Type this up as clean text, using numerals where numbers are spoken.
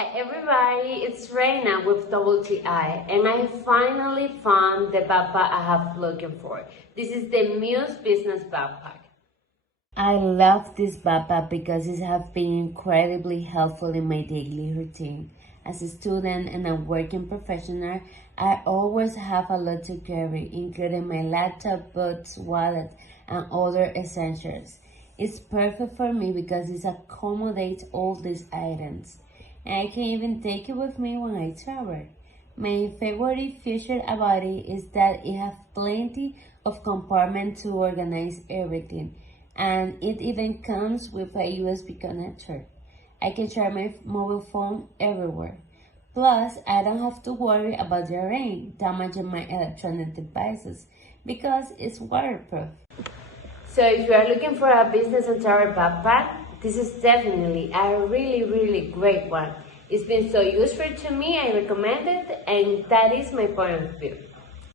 Hi everybody, it's Reina with Double TI, and I finally found the backpack I have looking for. This is the Muzee business backpack. I love this backpack because it has been incredibly helpful in my daily routine. As a student and a working professional, I always have a lot to carry, including my laptop, books, wallet, and other essentials. It's perfect for me because it accommodates all these items, and I can even take it with me when I travel. My favorite feature about it is that it has plenty of compartments to organize everything, and it even comes with a USB connector. I can charge my mobile phone everywhere. Plus, I don't have to worry about the rain damaging my electronic devices because it's waterproof. So if you are looking for a business and travel backpack, this is definitely a really great one. It's been so useful to me, I recommend it, and that is my point of view.